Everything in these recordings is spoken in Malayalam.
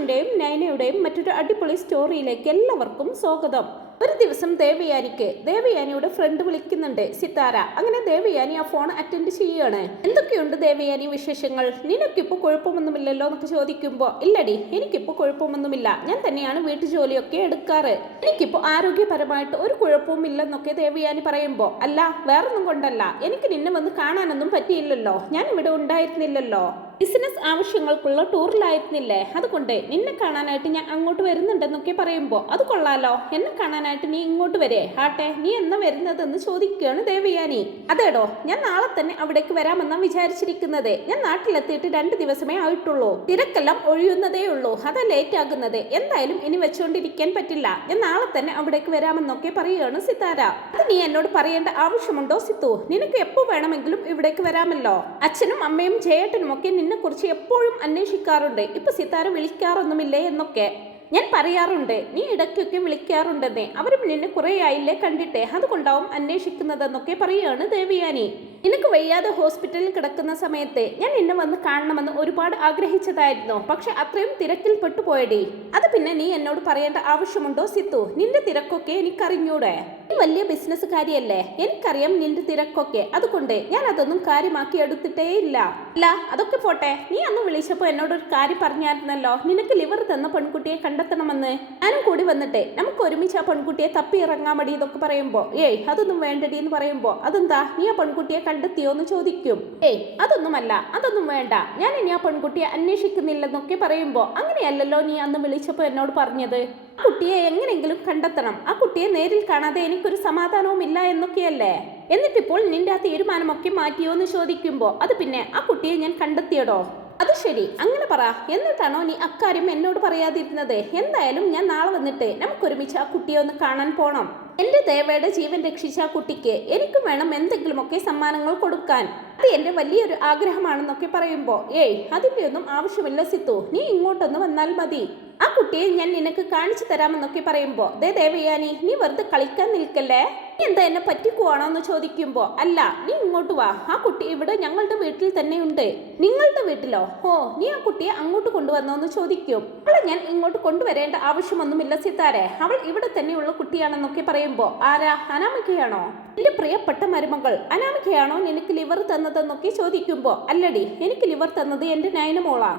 ആദർശിന്റെയും നയനയുടെയും മറ്റൊരു അടിപൊളി സ്റ്റോറിയിലേക്ക് എല്ലാവർക്കും സ്വാഗതം. ഒരു ദിവസം ദേവയാനിയുടെ ഫ്രണ്ട് വിളിക്കുന്നുണ്ട്, സിത്താര. അങ്ങനെ ദേവയാനി ആ ഫോൺ അറ്റൻഡ് ചെയ്യുകയാണ്. എന്തൊക്കെയുണ്ട് ദേവയാനി വിശേഷങ്ങൾ? നിനക്കിപ്പോൾ കുഴപ്പമൊന്നുമില്ലല്ലോ എന്നൊക്കെ ചോദിക്കുമ്പോൾ, ഇല്ലടി, എനിക്കിപ്പോൾ കുഴപ്പമൊന്നുമില്ല, ഞാൻ തന്നെയാണ് വീട്ടുജോലിയൊക്കെ എടുക്കാറ്, എനിക്കിപ്പോൾ ആരോഗ്യപരമായിട്ട് ഒരു കുഴപ്പവും ഇല്ലെന്നൊക്കെ ദേവയാനി പറയുമ്പോൾ, അല്ല വേറൊന്നും കൊണ്ടല്ല, എനിക്ക് നിന്നെ വന്ന് കാണാനൊന്നും പറ്റിയില്ലല്ലോ, ഞാൻ ഇവിടെ ഉണ്ടായിരുന്നില്ലല്ലോ, ബിസിനസ് ആവശ്യങ്ങൾക്കുള്ള ടൂറിലായിരുന്നില്ലേ, അതുകൊണ്ട് നിന്നെ കാണാനായിട്ട് ഞാൻ അങ്ങോട്ട് വരുന്നുണ്ടെന്നൊക്കെ പറയുമ്പോൾ, അത് കൊള്ളാലോ, എന്നെ കാണാനായിട്ട് നീ ഇങ്ങോട്ട് വരേ? ആട്ടെ, നീ എന്നാ വരുന്നതെന്ന് ചോദിക്കുകയാണ് ദേവയാനി. അതേടോ, ഞാൻ നാളെ തന്നെ അവിടേക്ക് വരാമെന്നാണ് വിചാരിച്ചിരിക്കുന്നത്. ഞാൻ നാട്ടിലെത്തിയിട്ട് 2 ദിവസമേ ആയിട്ടുള്ളൂ, തിരക്കെല്ലാം ഒഴിയുന്നതേ ഉള്ളൂ, അതാ ലേറ്റ് ആകുന്നത്. എന്തായാലും ഇനി വെച്ചുകൊണ്ടിരിക്കാൻ പറ്റില്ല, ഞാൻ നാളെ തന്നെ അവിടേക്ക് വരാമെന്നൊക്കെ പറയുകയാണ് സിത്താര. അത് നീ എന്നോട് പറയേണ്ട ആവശ്യമുണ്ടോ സിത്തു? നിനക്ക് എപ്പോൾ വേണമെങ്കിലും ഇവിടേക്ക് വരാമല്ലോ. അച്ഛനും അമ്മയും ജയേട്ടനും ഒക്കെ നിന്നെ കുറിച്ച് എപ്പോഴും അന്വേഷിക്കാറുണ്ട്, ഇപ്പൊ സിത്താര വിളിക്കാറൊന്നുമില്ലേ എന്നൊക്കെ ഞാൻ പറയാറുണ്ട്. നീ ഇടയ്ക്കൊക്കെ വിളിക്കാറുണ്ടെന്നേ, അവരും നിന്നെ കുറെ ആയില്ലേ കണ്ടിട്ടേ, അതുകൊണ്ടാവും അന്വേഷിക്കുന്നതെന്നൊക്കെ പറയുകയാണ് ദേവയാനി. നിനക്ക് വയ്യാതെ ഹോസ്പിറ്റലിൽ കിടക്കുന്ന സമയത്ത് ഞാൻ നിന്നെ വന്ന് കാണണമെന്ന് ഒരുപാട് ആഗ്രഹിച്ചതായിരുന്നു, പക്ഷെ അത്രയും തിരക്കിൽ പെട്ടുപോയടി. അത് പിന്നെ നീ എന്നോട് പറയേണ്ട ആവശ്യമുണ്ടോ സിത്തു? നിന്റെ തിരക്കൊക്കെ എനിക്കറിഞ്ഞൂടെ? നീ വലിയ ബിസിനസ്സുകാരിയല്ലേ, എനിക്കറിയാം നിന്റെ തിരക്കൊക്കെ, അതുകൊണ്ട് ഞാൻ അതൊന്നും കാര്യമാക്കി എടുത്തിട്ടേ ഇല്ല. അല്ല അതൊക്കെ പോട്ടെ, നീ അന്ന് വിളിച്ചപ്പോൾ എന്നോടൊരു കാര്യം പറഞ്ഞായിരുന്നല്ലോ, നിനക്ക് ലിവർ തന്ന പെൺകുട്ടിയെ കണ്ടെത്തണമെന്ന്. ഞാനും കൂടി വന്നിട്ട് നമുക്ക് ഒരുമിച്ച് ആ പെൺകുട്ടിയെ തപ്പി ഇറങ്ങാൻ മടി എന്നൊക്കെ പറയുമ്പോൾ, ഏയ് അതൊന്നും വേണ്ടടി എന്ന് പറയുമ്പോൾ, അതെന്താ നീ ആ പെൺകുട്ടിയെ കണ്ടെത്തിയോ എന്ന് ചോദിക്കും. ഏയ് അതൊന്നുമല്ല, അതൊന്നും വേണ്ട, ഞാൻ ഇനി ആ പെൺകുട്ടിയെ അന്വേഷിക്കുന്നില്ലെന്നൊക്കെ പറയുമ്പോൾ, അങ്ങനെയല്ലല്ലോ നീ അന്ന് വിളിച്ചപ്പോൾ എന്നോട് പറഞ്ഞത്. ആ കുട്ടിയെ എങ്ങനെയെങ്കിലും കണ്ടെത്തണം, ആ കുട്ടിയെ നേരിൽ കാണാതെ എനിക്കൊരു സമാധാനവും ഇല്ല എന്നൊക്കെയല്ലേ. എന്നിട്ടിപ്പോൾ നിന്റെ ആ തീരുമാനമൊക്കെ മാറ്റിയോ എന്ന് ചോദിക്കുമ്പോൾ, അത് പിന്നെ ആ കുട്ടിയെ ഞാൻ കണ്ടെത്തിയടോ. അത് ശരി, അങ്ങനെ പറ, എന്നിട്ടാണോ നീ അക്കാര്യം എന്നോട് പറയാതിരുന്നത്? എന്തായാലും ഞാൻ നാളെ വന്നിട്ട് നമുക്കൊരുമിച്ച് ആ കുട്ടിയെ ഒന്ന് കാണാൻ പോണം. എന്റെ ദേവയുടെ ജീവൻ രക്ഷിച്ച ആ കുട്ടിക്ക് എനിക്കും വേണം എന്തെങ്കിലുമൊക്കെ സമ്മാനങ്ങൾ കൊടുക്കാൻ, അത് എന്റെ വലിയൊരു ആഗ്രഹമാണെന്നൊക്കെ പറയുമ്പോൾ, ഏയ് അതിൻ്റെ ഒന്നും ആവശ്യമില്ല സിത്തു, നീ ഇങ്ങോട്ടൊന്ന് വന്നാൽ മതി, ആ കുട്ടിയെ ഞാൻ നിനക്ക് കാണിച്ചു തരാമെന്നൊക്കെ പറയുമ്പോൾ, ദേവയാനി നീ വെറുതെ കളിക്കാൻ നിൽക്കല്ലേ, നീ എന്താ എന്നെ പറ്റിക്കുവാണോ എന്ന് ചോദിക്കുമ്പോൾ, അല്ല നീ ഇങ്ങോട്ട് വാ, ആ കുട്ടി ഇവിടെ ഞങ്ങളുടെ വീട്ടിൽ തന്നെയുണ്ട്. നിങ്ങളുടെ വീട്ടിലോ? ഓ, നീ ആ കുട്ടിയെ അങ്ങോട്ട് കൊണ്ടുവന്നോ എന്ന് ചോദിക്കും. അവളെ ഞാൻ ഇങ്ങോട്ട് കൊണ്ടുവരേണ്ട ആവശ്യമൊന്നുമില്ല സിത്താരെ, അവൾ ഇവിടെ തന്നെയുള്ള കുട്ടിയാണെന്നൊക്കെ പറയുമ്പോൾ, ആരാ, അനാമികയാണോ? എന്റെ പ്രിയപ്പെട്ട മരുമകൾ അനാമികയാണോ നിനക്ക് ലിവർ തന്നതെന്നൊക്കെ ചോദിക്കുമ്പോൾ, അല്ലടി, എനിക്ക് ലിവർ തന്നത് എന്റെ നയനമോളാ.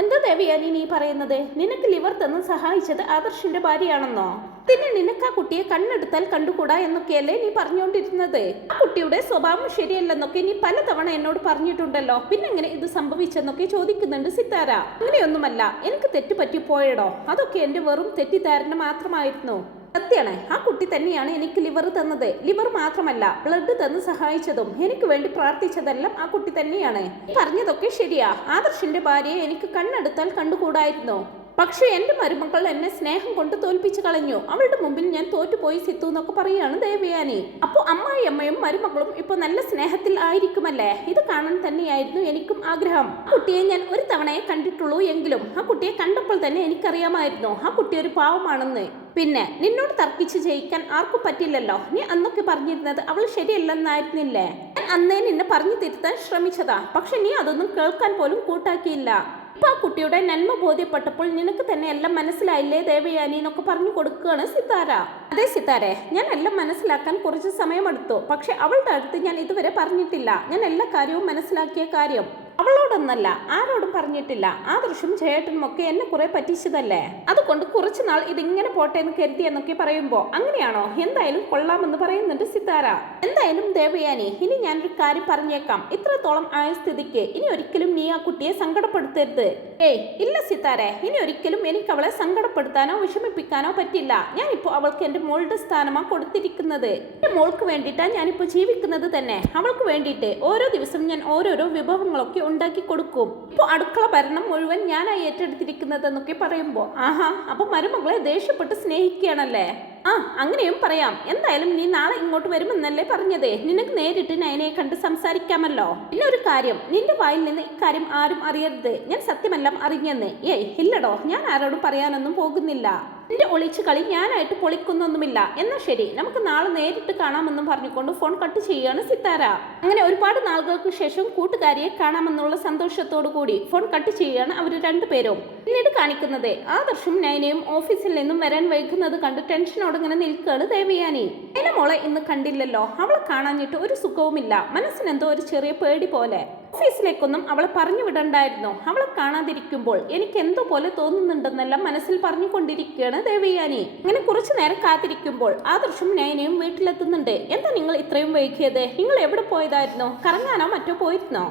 എന്താ ദേവയാനി നീ പറയുന്നത്? നിനക്ക് ലിവർ തന്ന് സഹായിച്ചത് ആദർശിന്റെ ഭാര്യയാണെന്നോ? പിന്നെ നിനക്ക് ആ കുട്ടിയെ കണ്ണെടുത്താൽ കണ്ടുകൂടാ എന്നൊക്കെയല്ലേ നീ പറഞ്ഞുകൊണ്ടിരുന്നത്? ആ കുട്ടിയുടെ സ്വഭാവം ശരിയല്ലെന്നൊക്കെ നീ പലതവണ എന്നോട് പറഞ്ഞിട്ടുണ്ടല്ലോ, പിന്നെ എങ്ങനെ ഇത് സംഭവിച്ചെന്നൊക്കെ ചോദിക്കുന്നുണ്ട് സിത്താര. അങ്ങനെയൊന്നുമല്ല, എനിക്ക് തെറ്റുപറ്റി പോയടോ, അതൊക്കെ എന്റെ വെറും തെറ്റിദ്ധാരണ മാത്രമായിരുന്നു. സത്യാണ്, ആ കുട്ടി തന്നെയാണ് എനിക്ക് ലിവർ തന്നത്. ലിവർ മാത്രമല്ല, ബ്ലഡ് തന്ന് സഹായിച്ചതും എനിക്ക് വേണ്ടി പ്രാർത്ഥിച്ചതെല്ലാം ആ കുട്ടി തന്നെയാണ്. പറഞ്ഞതൊക്കെ ശരിയാ, ആദർശിന്റെ ഭാര്യയെ എനിക്ക് കണ്ണെടുത്താൽ കണ്ടുകൂടായിരുന്നു, പക്ഷെ എന്റെ മരുമകൾ എന്നെ സ്നേഹം കൊണ്ട് തോൽപ്പിച്ചു കളഞ്ഞു, അവളുടെ മുമ്പിൽ ഞാൻ തോറ്റുപോയി സിത്തു എന്നൊക്കെ പറയുകയാണ് ദേവയാനി. അപ്പോൾ അമ്മായിയമ്മയും മരുമകളും ഇപ്പൊ നല്ല സ്നേഹത്തിൽ ആയിരിക്കുമല്ലേ? ഇത് കാണാൻ തന്നെയായിരുന്നു എനിക്കും ആഗ്രഹം. ആ കുട്ടിയെ ഞാൻ ഒരു തവണയെ കണ്ടിട്ടുള്ളൂ എങ്കിലും ആ കുട്ടിയെ കണ്ടപ്പോൾ തന്നെ എനിക്കറിയാമായിരുന്നു ആ കുട്ടി ഒരു പാവമാണെന്ന്. പിന്നെ നിന്നോട് തർക്കിച്ച് ജയിക്കാൻ ആർക്കും പറ്റില്ലല്ലോ, നീ അന്നൊക്കെ പറഞ്ഞിരുന്നത് അവൾ ശരിയല്ലെന്നായിരുന്നില്ലേ? ഞാൻ അന്നേ നിന്നെ പറഞ്ഞു തിരുത്താൻ ശ്രമിച്ചതാ, പക്ഷെ നീ അതൊന്നും കേൾക്കാൻ പോലും കൂട്ടാക്കിയില്ല. ഇപ്പൊ ആ കുട്ടിയുടെ നന്മ ബോധ്യപ്പെട്ടപ്പോൾ നിനക്ക് തന്നെ എല്ലാം മനസ്സിലായില്ലേ ദേവയാനി എന്നൊക്കെ പറഞ്ഞു കൊടുക്കുകയാണ് സിത്താര. അതെ സിത്താരെ, ഞാൻ എല്ലാം മനസ്സിലാക്കാൻ കുറച്ച് സമയമെടുത്തു, പക്ഷെ അവളുടെ അടുത്ത് ഞാൻ ഇതുവരെ പറഞ്ഞിട്ടില്ല ഞാൻ എല്ലാ കാര്യവും മനസ്സിലാക്കിയ കാര്യം. അവളോടൊന്നല്ല, ആരോടും പറഞ്ഞിട്ടില്ല. ആദർശും ജയേട്ടനും ഒക്കെ എന്നെ കുറെ പറ്റിച്ചതല്ലേ, അതുകൊണ്ട് കുറച്ചു നാൾ ഇതിങ്ങനെ പോട്ടെ എന്ന് കരുതി എന്നൊക്കെ പറയുമ്പോൾ, അങ്ങനെയാണോ? എന്തായാലും കൊള്ളാമെന്ന് പറയുന്നുണ്ട് സിത്താര. എന്തായാലും ദേവയാനി, ഇനി ഞാനൊരു കാര്യം പറഞ്ഞേക്കാം, ഇത്രത്തോളം ആയ സ്ഥിതിക്ക് ഇനി ഒരിക്കലും നീ ആ കുട്ടിയെ സങ്കടപ്പെടുത്തരുത്. ഏയ് ഇല്ല സിത്താരെ, ഇനി ഒരിക്കലും എനിക്ക് അവളെ സങ്കടപ്പെടുത്താനോ വിഷമിപ്പിക്കാനോ പറ്റില്ല. ഞാനിപ്പോ അവൾക്ക് എന്റെ മോളുടെ സ്ഥാനമാണ് കൊടുത്തിരിക്കുന്നത്. എന്റെ മോൾക്ക് വേണ്ടിയിട്ടാണ് ഞാനിപ്പോ ജീവിക്കുന്നത് തന്നെ. അവൾക്ക് വേണ്ടിയിട്ട് ഓരോ ദിവസം ഞാൻ ഓരോരോ വിഭവങ്ങളൊക്കെ ഉണ്ടാക്കി കൊടുക്കും. ഇപ്പൊ അടുക്കള ഭരണം മുഴുവൻ ഞാനായി ഏറ്റെടുത്തിരിക്കുന്നതെന്നൊക്കെ പറയുമ്പോ, ആഹാ, അപ്പൊ മരുമകളെ ദേഷ്യപ്പെട്ട് സ്നേഹിക്കുകയാണല്ലേ? ആ, അങ്ങനെയും പറയാം. എന്തായാലും നീ നാളെ ഇങ്ങോട്ട് വരുമെന്നല്ലേ പറഞ്ഞത്? നിനക്ക് നേരിട്ട് നയനയെ കണ്ട് സംസാരിക്കാമല്ലോ. പിന്നെ ഒരു കാര്യം, നിന്റെ വായിൽ നിന്ന് ഇക്കാര്യം ആരും അറിയരുത്, ഞാൻ സത്യമെല്ലാം അറിഞ്ഞെന്ന്. ഏയ് ഇല്ലടോ, ഞാൻ ആരോടും പറയാനൊന്നും പോകുന്നില്ല. നിന്റെ ഒളിച്ചു കളി ഞാനായിട്ട് പൊളിക്കുന്നൊന്നുമില്ല. എന്നാൽ ശരി, നമുക്ക് നാളെ നേരിട്ട് കാണാമെന്നും പറഞ്ഞുകൊണ്ട് ഫോൺ കട്ട് ചെയ്യുകയാണ് സിത്താര. അങ്ങനെ ഒരുപാട് നാളുകൾക്ക് ശേഷം കൂട്ടുകാരിയെ കാണാമെന്നുള്ള സന്തോഷത്തോടു കൂടി ഫോൺ കട്ട് ചെയ്യുകയാണ് അവർ രണ്ടുപേരും. പിന്നീട് കാണിക്കുന്നത് ആദർശും നയനയും ഓഫീസിൽ നിന്നും വരാൻ വൈകുന്നത് കണ്ട് ടെൻഷനോടെ ഇങ്ങനെ നിൽക്കുകയാണ് ദേവയാനി. നയന മോളെ ഇന്ന് കണ്ടില്ലല്ലോ, അവളെ കാണാഞ്ഞിട്ട് ഒരു സുഖവുമില്ല, മനസ്സിനെന്തോ ഒരു ചെറിയ പേടി പോലെ. ഓഫീസിലേക്കൊന്നും അവളെ പറഞ്ഞു വിടണ്ടായിരുന്നു. അവളെ കാണാതിരിക്കുമ്പോൾ എനിക്ക് എന്തോ പോലെ തോന്നുന്നുണ്ടെന്നെല്ലാം മനസ്സിൽ പറഞ്ഞുകൊണ്ടിരിക്കുകയാണ് ദേവയാനി. അങ്ങനെ കുറച്ചു നേരം കാത്തിരിക്കുമ്പോൾ ആദർശും നയനയും വീട്ടിലെത്തുന്നുണ്ട്. എന്താ നിങ്ങൾ ഇത്രയും വൈകിയത്? നിങ്ങൾ എവിടെ പോയതായിരുന്നോ? കറങ്ങാനോ മറ്റോ പോയിരുന്നോ?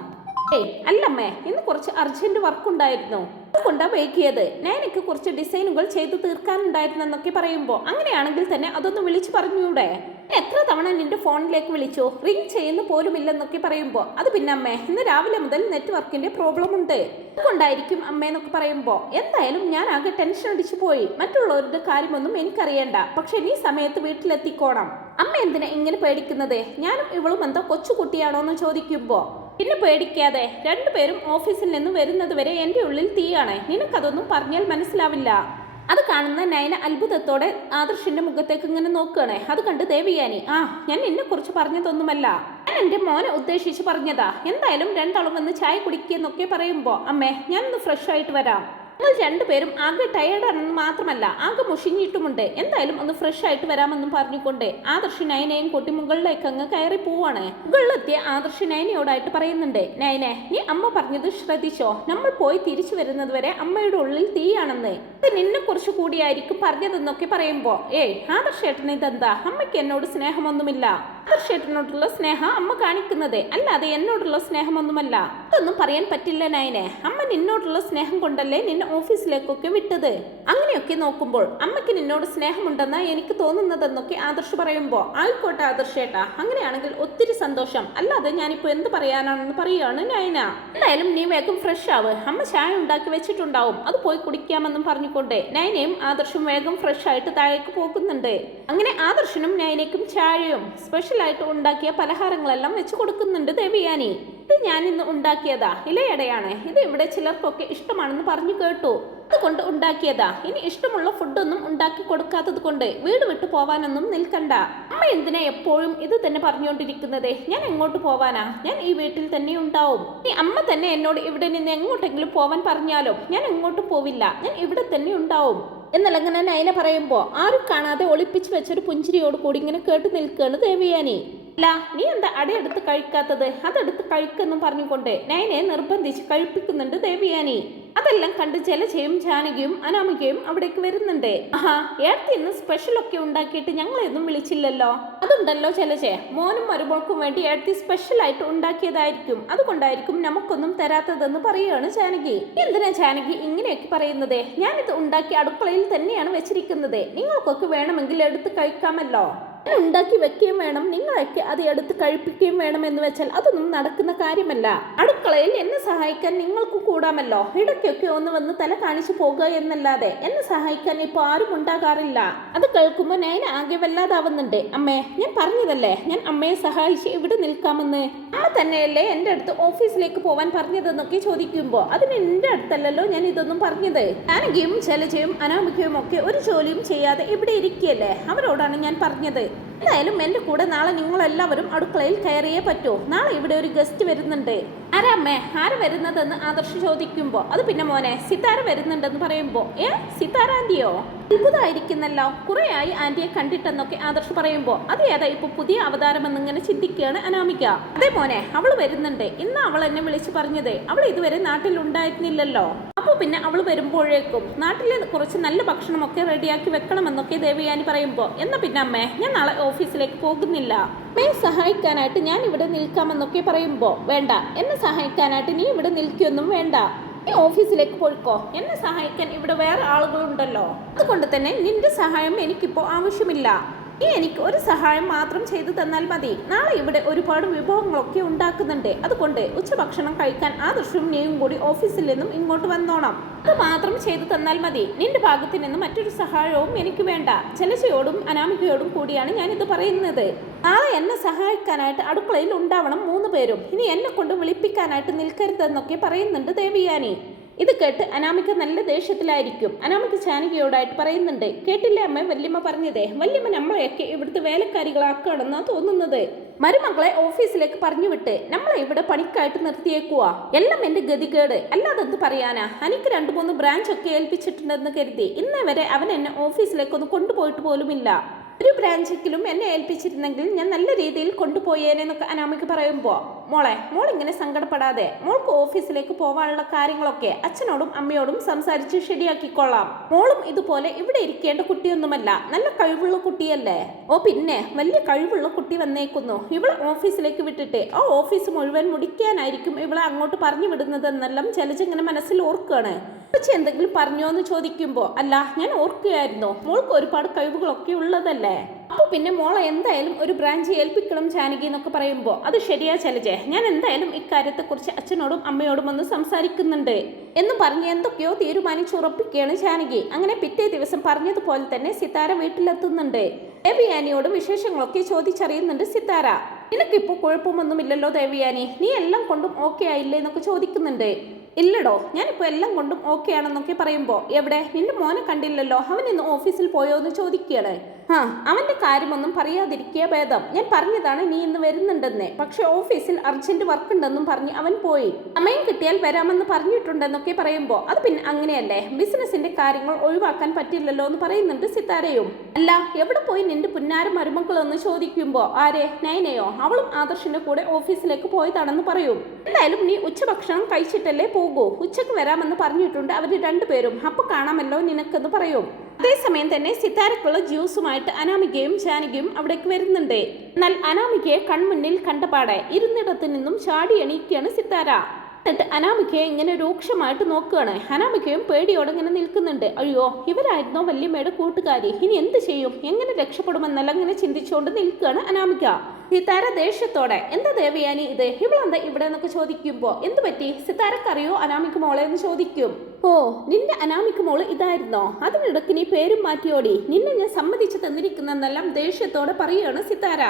അല്ലമ്മേ, ഇന്ന് കുറച്ച് അർജന്റ് വർക്ക് ഉണ്ടായിരുന്നു, അതുകൊണ്ടാ വൈകിയത്. നയനയ്ക്ക് കുറച്ച് ഡിസൈനുകൾ ചെയ്തു തീർക്കാനുണ്ടായിരുന്നെന്നൊക്കെ പറയുമ്പോൾ അങ്ങനെയാണെങ്കിൽ തന്നെ അതൊന്ന് വിളിച്ചു പറഞ്ഞൂടെ? എത്ര തവണ നിന്റെ ഫോണിലേക്ക് വിളിച്ചു, റിംഗ് ചെയ്യുന്ന പോലുമില്ലെന്നൊക്കെ പറയുമ്പോൾ അത് പിന്നെ അമ്മേ, ഇന്ന് രാവിലെ മുതൽ നെറ്റ്വർക്കിന്റെ പ്രോബ്ലം ഉണ്ട്, അതുകൊണ്ടായിരിക്കും അമ്മയെന്നൊക്കെ പറയുമ്പോൾ എന്തായാലും ഞാൻ ആകെ ടെൻഷൻ അടിച്ചു പോയി. മറ്റുള്ളവരുടെ കാര്യമൊന്നും എനിക്കറിയണ്ട, പക്ഷെ നീ സമയത്ത് വീട്ടിലെത്തിക്കോണം. അമ്മ എന്തിനാ ഇങ്ങനെ പേടിക്കുന്നത്? ഞാനും ഇവളും എന്താ കൊച്ചുകുട്ടിയാണോ എന്ന് ചോദിക്കുമ്പോൾ പിന്നെ പേടിക്കാതെ, രണ്ടുപേരും ഓഫീസിൽ നിന്ന് വരുന്നത് വരെ എൻ്റെ ഉള്ളിൽ തീയാണ്, നിനക്കതൊന്നും പറഞ്ഞാൽ മനസ്സിലാവില്ല. അത് കാണുന്ന നയന അത്ഭുതത്തോടെ ആദർശിന്റെ മുഖത്തേക്ക് ഇങ്ങനെ നോക്കുകയാണ്. അത് കണ്ട് ദേവയാനി, ഞാൻ നിന്നെ കുറിച്ച് പറഞ്ഞതൊന്നുമല്ല, ഞാൻ എൻ്റെ മോനെ ഉദ്ദേശിച്ച് പറഞ്ഞതാ. എന്തായാലും രണ്ടാളും വന്ന് ചായ കുടിക്കുന്നൊക്കെ പറയുമ്പോൾ അമ്മേ, ഞാനൊന്ന് ഫ്രഷ് ആയിട്ട് വരാം. നിങ്ങൾ രണ്ടുപേരും ആകെ ടയേർഡാണെന്ന് മാത്രമല്ല ആകെ മുഷിഞ്ഞിട്ടുമുണ്ട്. എന്തായാലും ഒന്ന് ഫ്രഷ് ആയിട്ട് വരാമെന്നും പറഞ്ഞുകൊണ്ട് ആദർശ് നയനയും കൂട്ടി മുകളിലേക്ക് അങ്ങ് കയറി പോവാണ്. മുകളിലെത്തിയ ആദർശ് നയനയോടായിട്ട് പറയുന്നുണ്ട്, നയനെ, നീ അമ്മ പറഞ്ഞത് ശ്രദ്ധിച്ചോ? നമ്മൾ പോയി തിരിച്ചു വരുന്നത് വരെ അമ്മയുടെ ഉള്ളിൽ തീയാണെന്ന്. ഇത് നിന്നെ കുറിച്ച് കൂടിയായിരിക്കും പറഞ്ഞതെന്നൊക്കെ പറയുമ്പോ ആദർശേട്ടന് ഇതെന്താ? അമ്മയ്ക്ക് എന്നോട് സ്നേഹമൊന്നുമില്ല. ആദർശേട്ടനോടുള്ള സ്നേഹം അമ്മ കാണിക്കുന്നത് അല്ലാതെ എന്നോടുള്ള സ്നേഹമൊന്നുമല്ല. അതൊന്നും പറയാൻ പറ്റില്ല നയനെ. അമ്മ നിന്നോടുള്ള സ്നേഹം കൊണ്ടല്ലേ നിന്നെ ഓഫീസിലേക്കൊക്കെ വിട്ടത്. അങ്ങനെയൊക്കെ നോക്കുമ്പോൾ അമ്മയ്ക്ക് നിന്നോട് സ്നേഹമുണ്ടെന്നാ എനിക്ക് തോന്നുന്നതെന്നൊക്കെ ആദർശ് പറയുമ്പോ ആയിക്കോട്ടെ ആദർശേട്ടാ, അങ്ങനെയാണെങ്കിൽ ഒത്തിരി സന്തോഷം, അല്ലാതെ ഞാനിപ്പോ എന്ത് പറയാനാണെന്ന് പറയുകയാണ് നയന. എന്തായാലും നീ വേഗം ഫ്രഷ് ആവ്, അമ്മ ചായ ഉണ്ടാക്കി വെച്ചിട്ടുണ്ടാവും, അത് പോയി കുടിക്കാമെന്നും പറഞ്ഞുകൊണ്ട് നയനയും ആദർശും വേഗം ഫ്രഷ് ആയിട്ട് താഴേക്ക് പോകുന്നുണ്ട്. അങ്ങനെ ആദർശനും നയനയ്ക്കും ചായയും സ്പെഷ്യലായിട്ട് ഉണ്ടാക്കിയ പലഹാരങ്ങളെല്ലാം വെച്ച് കൊടുക്കുന്നുണ്ട് ദേവയാനി. ഇത് ഞാൻ ഇന്ന് ഉണ്ടാക്കിയതാ, ഇലയടയാണ്. ഇത് ഇവിടെ ചിലർക്കൊക്കെ ഇഷ്ടമാണെന്ന് പറഞ്ഞു കേട്ടു, അതുകൊണ്ട് ഉണ്ടാക്കിയതാ. ഇനി ഇഷ്ടമുള്ള ഫുഡൊന്നും ഉണ്ടാക്കി കൊടുക്കാത്തത് കൊണ്ട് വീട് വിട്ടു പോവാനൊന്നും നിൽക്കണ്ട. അമ്മ എന്തിനാ എപ്പോഴും ഇത് തന്നെ പറഞ്ഞുകൊണ്ടിരിക്കുന്നത്? ഞാൻ എങ്ങോട്ട് പോവാനാ? ഞാൻ ഈ വീട്ടിൽ തന്നെ ഉണ്ടാവും. ഈ അമ്മ തന്നെ എന്നോട് ഇവിടെ നിന്ന് എങ്ങോട്ടെങ്കിലും പോവാൻ പറഞ്ഞാലോ ഞാൻ എങ്ങോട്ടും പോവില്ല, ഞാൻ ഇവിടെ തന്നെ ഉണ്ടാവും എന്നല്ലങ്ങനെ നയന പറയുമ്പോൾ ആരും കാണാതെ ഒളിപ്പിച്ച് വെച്ചൊരു പുഞ്ചിരിയോട് കൂടി ഇങ്ങനെ കേട്ട് നിൽക്കുകയാണ് ദേവയാനി. അല്ല, നീ എന്താ അടയെടുത്ത് കഴിക്കാത്തത്? അതെടുത്ത് കഴിക്കെന്നും പറഞ്ഞുകൊണ്ട് നയനെ നിർബന്ധിച്ച് കഴിപ്പിക്കുന്നുണ്ട് ദേവയാനി. അതെല്ലാം കണ്ട് ജലജയും ജാനകിയും അനാമികയും അവിടേക്ക് വരുന്നുണ്ട്. ഏടത്തി ഇന്ന് സ്പെഷ്യലൊക്കെ ഉണ്ടാക്കിയിട്ട് ഞങ്ങളെയൊന്നും വിളിച്ചില്ലല്ലോ. അതുണ്ടല്ലോ ജലജെ, മോനും മരുമോൾക്കും വേണ്ടി ഏടത്തി സ്പെഷ്യലായിട്ട് ഉണ്ടാക്കിയതായിരിക്കും, അതുകൊണ്ടായിരിക്കും നമുക്കൊന്നും തരാത്തതെന്ന് പറയുകയാണ് ജാനകി. എന്തിനാ ജാനകി ഇങ്ങനെയൊക്കെ പറയുന്നത്? ഞാനിത് ഉണ്ടാക്കി അടുക്കളയിൽ തന്നെയാണ് വെച്ചിരിക്കുന്നത്, നിങ്ങൾക്കൊക്കെ വേണമെങ്കിൽ എടുത്ത് കഴിക്കാമല്ലോ. ഉണ്ടാക്കി വെക്കുകയും വേണം, നിങ്ങളൊക്കെ അത് എടുത്ത് കഴിപ്പിക്കുകയും വേണം എന്ന് വെച്ചാൽ അതൊന്നും നടക്കുന്ന കാര്യമല്ല. അടുക്കളയിൽ എന്നെ സഹായിക്കാൻ നിങ്ങൾക്കും കൂടാമല്ലോ. ഇടയ്ക്കൊക്കെ ഒന്ന് വന്ന് തല കാണിച്ചു പോകുക എന്നല്ലാതെ എന്നെ സഹായിക്കാൻ ഇപ്പോൾ ആരും ഉണ്ടാകാറില്ല. അത് കേൾക്കുമ്പോൾ ഞാൻ ആകെ വല്ലാതാവുന്നുണ്ട്. അമ്മേ, ഞാൻ പറഞ്ഞതല്ലേ ഞാൻ അമ്മയെ സഹായിച്ച് ഇവിടെ നിൽക്കാമെന്ന്. അമ്മ തന്നെയല്ലേ എൻ്റെ അടുത്ത് ഓഫീസിലേക്ക് പോവാൻ പറഞ്ഞതെന്നൊക്കെ ചോദിക്കുമ്പോൾ അതിന് എൻ്റെ അടുത്തല്ലല്ലോ ഞാൻ ഇതൊന്നും പറഞ്ഞത്. ജാനകിയും ജലജയും അനാമികയും ഒക്കെ ഒരു ജോലിയും ചെയ്യാതെ ഇവിടെ ഇരിക്കുകയല്ലേ, അവരോടാണ് ഞാൻ പറഞ്ഞത്. എന്തായാലും എൻ്റെ കൂടെ നാളെ നിങ്ങളെല്ലാവരും അടുക്കളയിൽ കയറിയേ പറ്റൂ. നാളെ ഇവിടെ ഒരു ഗസ്റ്റ് വരുന്നുണ്ട്. ആരാ അമ്മേ? ആര് വരുന്നതെന്ന് ആദർശ് ചോദിക്കുമ്പോൾ അത് പിന്നെ മോനെ സിതാര വരുന്നുണ്ടെന്ന് പറയുമ്പോൾ സിതാര ആൻറ്റിയോ? അത്ഭുതമായിരിക്കുന്നല്ലോ, കുറെ ആയി ആൻറ്റിയെ കണ്ടിട്ടെന്നൊക്കെ ആദർശ് പറയുമ്പോൾ അത് ഏതാ ഇപ്പൊ പുതിയ അവതാരമെന്നിങ്ങനെ ചിന്തിക്കുകയാണ് അനാമിക. അതേ മോനെ, അവൾ വരുന്നുണ്ട്. ഇന്ന് അവൾ എന്നെ വിളിച്ചു പറഞ്ഞത് അവൾ ഇതുവരെ നാട്ടിൽ ഉണ്ടായിരുന്നില്ലല്ലോ, അപ്പോൾ പിന്നെ അവൾ വരുമ്പോഴേക്കും നാട്ടിലെ കുറച്ച് നല്ല ഭക്ഷണമൊക്കെ റെഡിയാക്കി വെക്കണമെന്നൊക്കെ ദേവയാനി പറയുമ്പോൾ എന്നാ പിന്നെ അമ്മേ, ഞാൻ നാളെ ഓഫീസിലേക്ക് പോകുന്നില്ല, അമ്മയെ സഹായിക്കാനായിട്ട് ഞാൻ ഇവിടെ നിൽക്കാമെന്നൊക്കെ പറയുമ്പോൾ വേണ്ട, എന്നെ സഹായിക്കാനായിട്ട് നീ ഇവിടെ നിൽക്കുകയൊന്നും വേണ്ട, നീ ഓഫീസിലേക്ക് പോയിക്കോ. എന്നെ സഹായിക്കാൻ ഇവിടെ വേറെ ആളുകളുണ്ടല്ലോ, അതുകൊണ്ട് തന്നെ നിന്റെ സഹായം എനിക്കിപ്പോൾ ആവശ്യമില്ല. നീ എനിക്ക് ഒരു സഹായം മാത്രം ചെയ്തു തന്നാൽ മതി. നാളെ ഇവിടെ ഒരുപാട് വിഭവങ്ങളൊക്കെ ഉണ്ടാക്കുന്നുണ്ട്, അതുകൊണ്ട് ഉച്ചഭക്ഷണം കഴിക്കാൻ ആദർശവും നീയും കൂടി ഓഫീസിൽ നിന്നും ഇങ്ങോട്ട് വന്നോണം. അത് മാത്രം ചെയ്തു തന്നാൽ മതി. നിന്റെ ഭാഗത്ത് നിന്ന് മറ്റൊരു സഹായവും എനിക്ക് വേണ്ട. ജലജയോടും അനാമികയോടും കൂടിയാണ് ഞാനിത് പറയുന്നത്. നാളെ എന്നെ സഹായിക്കാനായിട്ട് അടുക്കളയിൽ ഉണ്ടാവണം 3 പേരും. ഇനി എന്നെ കൊണ്ട് വിളിപ്പിക്കാനായിട്ട് നിൽക്കരുതെന്നൊക്കെ പറയുന്നുണ്ട് ദേവയാനി. ഇത് കേട്ട് അനാമിക നല്ല ദേഷ്യത്തിലായിരിക്കും. അനാമിക ജാനകിയോടായിട്ട് പറയുന്നുണ്ട്, കേട്ടില്ലേ അമ്മ വല്യമ്മ പറഞ്ഞതേ, വല്യമ്മ നമ്മളെയൊക്കെ ഇവിടുത്തെ വേലക്കാരികളാക്കുകയാണെന്നാ തോന്നുന്നത്. മരുമകളെ ഓഫീസിലേക്ക് പറഞ്ഞു വിട്ട് നമ്മളെ ഇവിടെ പണിക്കായിട്ട് നിർത്തിയേക്കുവാ. എല്ലാം എന്റെ ഗതികേട്, അല്ലാതെ എന്ത് പറയാനാ. എനിക്ക് 2-3 ബ്രാഞ്ച് ഒക്കെ ഏൽപ്പിച്ചിട്ടുണ്ടെന്ന് കരുതി ഇന്നേ വരെ അവൻ എന്നെ ഓഫീസിലേക്കൊന്നും കൊണ്ടുപോയിട്ട് പോലുമില്ല. ഒരു ബ്രാഞ്ചെങ്കിലും എന്നെ ഏൽപ്പിച്ചിരുന്നെങ്കിൽ ഞാൻ നല്ല രീതിയിൽ കൊണ്ടുപോയേനെന്നൊക്കെ അനാമിക പറയുമ്പോൾ, മോളിങ്ങനെ സങ്കടപ്പെടാതെ, മോൾക്ക് ഓഫീസിലേക്ക് പോകാനുള്ള കാര്യങ്ങളൊക്കെ അച്ഛനോടും അമ്മയോടും സംസാരിച്ച് ശരിയാക്കിക്കൊള്ളാം. മോളും ഇതുപോലെ ഇവിടെ ഇരിക്കേണ്ട കുട്ടിയൊന്നുമല്ല, നല്ല കഴിവുള്ള കുട്ടിയല്ലേ. ഓ പിന്നെ വലിയ കഴിവുള്ള കുട്ടി വന്നേക്കുന്നു. ഇവളെ ഓഫീസിലേക്ക് വിട്ടിട്ട് ആ ഓഫീസ് മുഴുവൻ മുടിക്കാനായിരിക്കും ഇവളെ അങ്ങോട്ട് പറഞ്ഞു വിടുന്നതെന്നെല്ലാം ജലജങ്ങനെ മനസ്സിൽ ഓർക്കുകയാണ്. പക്ഷെ എന്തെങ്കിലും പറഞ്ഞോ എന്ന് ചോദിക്കുമ്പോൾ, അല്ല ഞാൻ ഓർക്കുകയായിരുന്നു, മോൾക്ക് ഒരുപാട് കഴിവുകളൊക്കെ ഉള്ളതല്ലേ, അപ്പോൾ പിന്നെ മോളെ എന്തായാലും ഒരു ബ്രാഞ്ച് ഏൽപ്പിക്കണം ജാനകി എന്നൊക്കെ പറയുമ്പോൾ, അത് ശരിയാ ജലജ, ഞാൻ എന്തായാലും ഇക്കാര്യത്തെക്കുറിച്ച് അച്ഛനോടും അമ്മയോടും ഒന്ന് സംസാരിക്കുന്നുണ്ട് എന്ന് പറഞ്ഞ് എന്തൊക്കെയോ തീരുമാനിച്ചുറപ്പിക്കുകയാണ് ജാനകി. അങ്ങനെ പിറ്റേ ദിവസം പറഞ്ഞതുപോലെ തന്നെ സിത്താര വീട്ടിലെത്തുന്നുണ്ട്. ദേവയാനിയോട് വിശേഷങ്ങളൊക്കെ ചോദിച്ചറിയുന്നുണ്ട് സിത്താര. നിനക്കിപ്പോൾ കുഴപ്പമൊന്നുമില്ലല്ലോ ദേവയാനി, നീ എല്ലാം കൊണ്ടും ഓക്കെ ആയില്ലേ എന്നൊക്കെ ചോദിക്കുന്നുണ്ട്. ഇല്ലടോ, ഞാനിപ്പോൾ എല്ലാം കൊണ്ടും ഓക്കെ ആണെന്നൊക്കെ പറയുമ്പോൾ, എവിടെ നിന്റെ മോനെ കണ്ടില്ലല്ലോ, അവൻ ഇന്ന് ഓഫീസിൽ പോയോ എന്ന് ചോദിക്കുകയാണ്. അവന്റെ കാര്യമൊന്നും പറയാതിരിക്കുക ഭേദം. ഞാൻ പറഞ്ഞതാണ് നീ ഇന്ന് വരുന്നുണ്ടെന്ന്, പക്ഷെ ഓഫീസിൽ അർജന്റ് വർക്ക് ഉണ്ടെന്നും പറഞ്ഞ് അവൻ പോയി. സമയം കിട്ടിയാൽ വരാമെന്ന് പറഞ്ഞിട്ടുണ്ടെന്നൊക്കെ പറയുമ്പോൾ, അത് പിന്നെ അങ്ങനെയല്ലേ, ബിസിനസിന്റെ കാര്യങ്ങൾ ഒഴിവാക്കാൻ പറ്റില്ലല്ലോ എന്ന് പറയുന്നുണ്ട് സിത്താരയും. അല്ല എവിടെ പോയി നിന്റെ പുന്നാര മരുമക്കളെന്ന് ചോദിക്കുമ്പോൾ, ആരെ നൈനയോ, അവളും ആദർശിന്റെ കൂടെ ഓഫീസിലേക്ക് പോയതാണെന്ന് പറയും. എന്തായാലും നീ ഉച്ചഭക്ഷണം കഴിച്ചിട്ടല്ലേ പോകൂ, ഉച്ചക്ക് വരാമെന്ന് പറഞ്ഞിട്ടുണ്ട് അവര് 2 പേരും, അപ്പൊ കാണാമല്ലോ നിനക്കെന്ന് പറയും. അതേസമയം തന്നെ സിത്താരക്കുള്ള ജ്യൂസുമായിട്ട് അനാമികയും ജാനകിയും അവിടേക്ക് വരുന്നുണ്ട്. എന്നാൽ അനാമികയെ കൺമുന്നിൽ കണ്ടപാടെ ഇരുന്നിടത്ത് നിന്നും ചാടി എണീക്കുകയാണ് സിത്താര. എന്നിട്ട് അനാമികയെ ഇങ്ങനെ രൂക്ഷമായിട്ട് നോക്കുകയാണ്. അനാമികയും പേടിയോടെ ഇങ്ങനെ നിൽക്കുന്നുണ്ട്. അയ്യോ, ഇവരായിരുന്നോ വല്യമ്മയുടെ കൂട്ടുകാരി, ഇനി എന്ത് ചെയ്യും, എങ്ങനെ രക്ഷപ്പെടുമെന്നെല്ലാം ഇങ്ങനെ ചിന്തിച്ചുകൊണ്ട് നിൽക്കുകയാണ് അനാമിക. സിത്താര ദേഷ്യത്തോടെ, എന്താ ദേവയാനി ഇത്, ഇവളെന്താ ഇവിടെ എന്നൊക്കെ ചോദിക്കുമ്പോൾ, എന്ത് പറ്റി, സിത്താരക്കറിയോ അനാമിക മോളെ എന്ന് ചോദിക്കും. ഓ, നിന്റെ അനാമിക മോള് ഇതായിരുന്നോ, അതിനിടയ്ക്ക് നീ പേരും മാറ്റിയോടി, നിന്നെ ഞാൻ സമ്മതിച്ചു തന്നിരിക്കുന്നെല്ലാം ദേഷ്യത്തോടെ പറയുകയാണ് സിത്താര.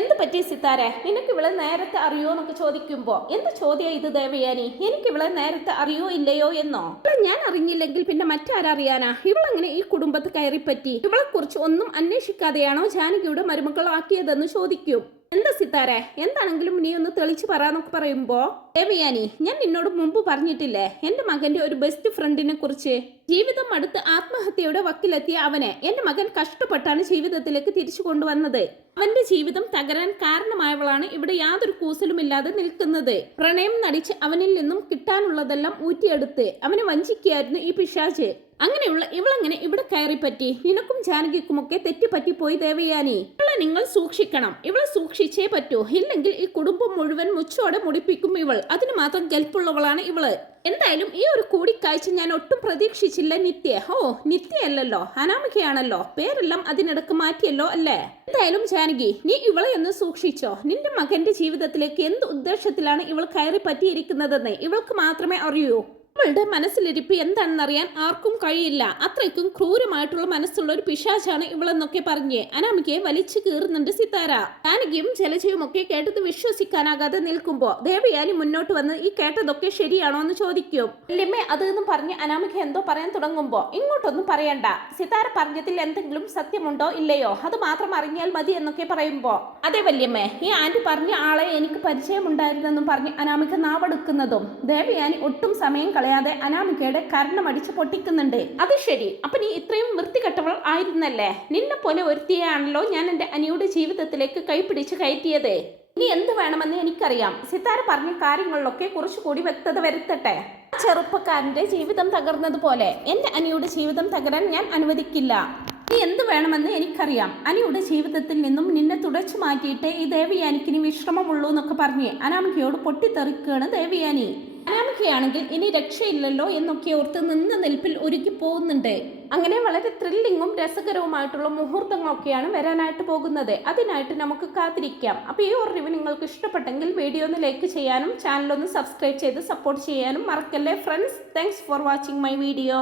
എന്ത് പറ്റി സിത്താര, നിനക്ക് ഇവളെ നേരത്തെ അറിയോ എന്നൊക്കെ ചോദിക്കുമ്പോൾ, എന്ത് ചോദ്യം ഇത് ദേവയാനി, എനിക്ക് ഇവളെ നേരത്തെ അറിയോ ഇല്ലയോ എന്നോ, ഞാൻ അറിഞ്ഞില്ലെങ്കിൽ പിന്നെ മറ്റാരറിയാനാ, ഇവളങ്ങനെ ഈ കുടുംബത്ത് കയറിപ്പറ്റി, ഇവളെ കുറിച്ച് ഒന്നും അന്വേഷിക്കാതെയാണോ ജാനകിയുടെ മരുമക്കളാക്കിയതെന്ന് ചോദിക്കും. എന്താ സിത്താര, എന്താണെങ്കിലും നീ ഒന്ന് തെളിച്ചു പറയാന്നൊക്കെ പറയുമ്പോ, ദേവയാനി ഞാൻ നിന്നോട് മുമ്പ് പറഞ്ഞിട്ടില്ലേ എന്റെ മകന്റെ ഒരു ബെസ്റ്റ് ഫ്രണ്ടിനെ കുറിച്ച്. ജീവിതം അടുത്ത് ആത്മഹത്യയുടെ വക്കിലെത്തിയ അവനെ എന്റെ മകൻ കഷ്ടപ്പെട്ടാണ് ജീവിതത്തിലേക്ക് തിരിച്ചു കൊണ്ടുവന്നത്. അവന്റെ ജീവിതം തകരാൻ കാരണമായവളാണ് ഇവിടെ യാതൊരു കൂസലുമില്ലാതെ നിൽക്കുന്നത്. പ്രണയം നടിച്ച് അവനിൽ നിന്നും കിട്ടാനുള്ളതെല്ലാം ഊറ്റിയെടുത്ത് അവനെ വഞ്ചിക്കുകയായിരുന്നു ഈ പിശാച്. അങ്ങനെയുള്ള ഇവളെങ്ങനെ ഇവിടെ കയറിപ്പറ്റി, നിനക്കും ജാനകിക്കുമൊക്കെ തെറ്റിപ്പറ്റിപ്പോയി ദേവയാനി. ഇവളെ നിങ്ങൾ സൂക്ഷിക്കണം, ഇവളെ സൂക്ഷിച്ചേ പറ്റൂ, ഇല്ലെങ്കിൽ ഈ കുടുംബം മുഴുവൻ മുച്ചോടെ മുടിപ്പിക്കും ഇവൾ, അതിന് മാത്രം കെൽപ്പുള്ളവളാണ് ഇവള്. എന്തായാലും ഈ ഒരു കൂടിക്കാഴ്ച ഞാൻ ഒട്ടും പ്രതീക്ഷിച്ചില്ല നിത്യ. ഓ, നിത്യയല്ലല്ലോ, അനാമികയാണല്ലോ, പേരെല്ലാം അതിനിടക്ക് മാറ്റിയല്ലോ അല്ലേ. എന്തായാലും ജാനകി നീ ഇവളെ ഒന്ന് സൂക്ഷിച്ചോ, നിന്റെ മകന്റെ ജീവിതത്തിലേക്ക് എന്ത് ഉദ്ദേശത്തിലാണ് ഇവൾ കയറി പറ്റിയിരിക്കുന്നതെന്ന് ഇവൾക്ക് മാത്രമേ അറിയൂ. ഇവളുടെ മനസ്സിലിരിപ്പ് എന്താണെന്നറിയാൻ ആർക്കും കഴിയില്ല. അത്രയ്ക്കും ക്രൂരമായിട്ടുള്ള മനസ്സുള്ള ഒരു പിശാചാണ് ഇവളെന്നൊക്കെ പറഞ്ഞ് അനാമികയെ വലിച്ചു കീറുന്നുണ്ട് സിത്താര. ജാനകിയും ജലജയും ഒക്കെ കേട്ടത് വിശ്വസിക്കാനാകാതെ നിൽക്കുമ്പോ ദേവയാനി മുന്നോട്ട് വന്ന് ഈ കേട്ടതൊക്കെ ശരിയാണോ എന്ന് ചോദിക്കും. വല്യമ്മേ അത് എന്നും പറഞ്ഞ് അനാമിക എന്തോ പറയാൻ തുടങ്ങുമ്പോ, ഇങ്ങോട്ടൊന്നും പറയണ്ട, സിത്താര പറഞ്ഞതിൽ എന്തെങ്കിലും സത്യമുണ്ടോ ഇല്ലയോ അത് മാത്രം അറിഞ്ഞാൽ മതി എന്നൊക്കെ പറയുമ്പോ, അതെ വല്യമ്മേ, ഈ ആന്റി പറഞ്ഞ ആളെ എനിക്ക് പരിചയമുണ്ടായിരുന്നെന്നും പറഞ്ഞ് അനാമിക നാവെടുക്കുന്നതും ദേവയാനി ഒട്ടും സമയം കളയാതെ അനാമികയുടെ കർണമടിച്ച് പൊട്ടിക്കുന്നുണ്ട്. അത് ശരി, അപ്പൊ നീ ഇത്രയും വൃത്തികെട്ടവൾ ആയിരുന്നല്ലേ, നിന്നെ പോലെ ഒരുത്തിയാണല്ലോ ഞാൻ എന്റെ അനിയുടെ ജീവിതത്തിലേക്ക് കൈപിടിച്ച് കയറ്റിയത്. ഇനി എന്ത് വേണമെന്ന് എനിക്കറിയാം. സിത്താര പറഞ്ഞ കാര്യങ്ങളിലൊക്കെ കുറച്ചുകൂടി വ്യക്തത വരുത്തട്ടെ. ചെറുപ്പക്കാരന്റെ ജീവിതം തകർന്നതുപോലെ എന്റെ അനിയുടെ ജീവിതം തകരാൻ ഞാൻ അനുവദിക്കില്ല. നീ എന്ത് വേണമെന്ന് എനിക്കറിയാം. അനിയുടെ ജീവിതത്തിൽ നിന്നും നിന്നെ തുടച്ചു മാറ്റിയിട്ട് ഈ ദേവയാനിക്കിനി വിശ്രമമുള്ളൂ എന്നൊക്കെ പറഞ്ഞ് അനാമികയോട് പൊട്ടിത്തെറിക്കുകയാണ് ദേവയാനി. അനാമികയാണെങ്കിൽ ഇനി രക്ഷയില്ലല്ലോ എന്നൊക്കെ ഓർത്ത് നിന്ന നിൽപ്പിൽ ഒരുക്കി പോകുന്നുണ്ട്. അങ്ങനെ വളരെ ത്രില്ലിങ്ങും രസകരവുമായിട്ടുള്ള മുഹൂർത്തങ്ങളൊക്കെയാണ് വരാനായിട്ട് പോകുന്നത്. അതിനായിട്ട് നമുക്ക് കാത്തിരിക്കാം. അപ്പോൾ ഈ ഒരു റിവ്യൂ നിങ്ങൾക്ക് ഇഷ്ടപ്പെട്ടെങ്കിൽ വീഡിയോ ഒന്ന് ലൈക്ക് ചെയ്യാനും ചാനലൊന്ന് സബ്സ്ക്രൈബ് ചെയ്ത് സപ്പോർട്ട് ചെയ്യാനും മറക്കല്ലേ friends. Thanks for watching my video.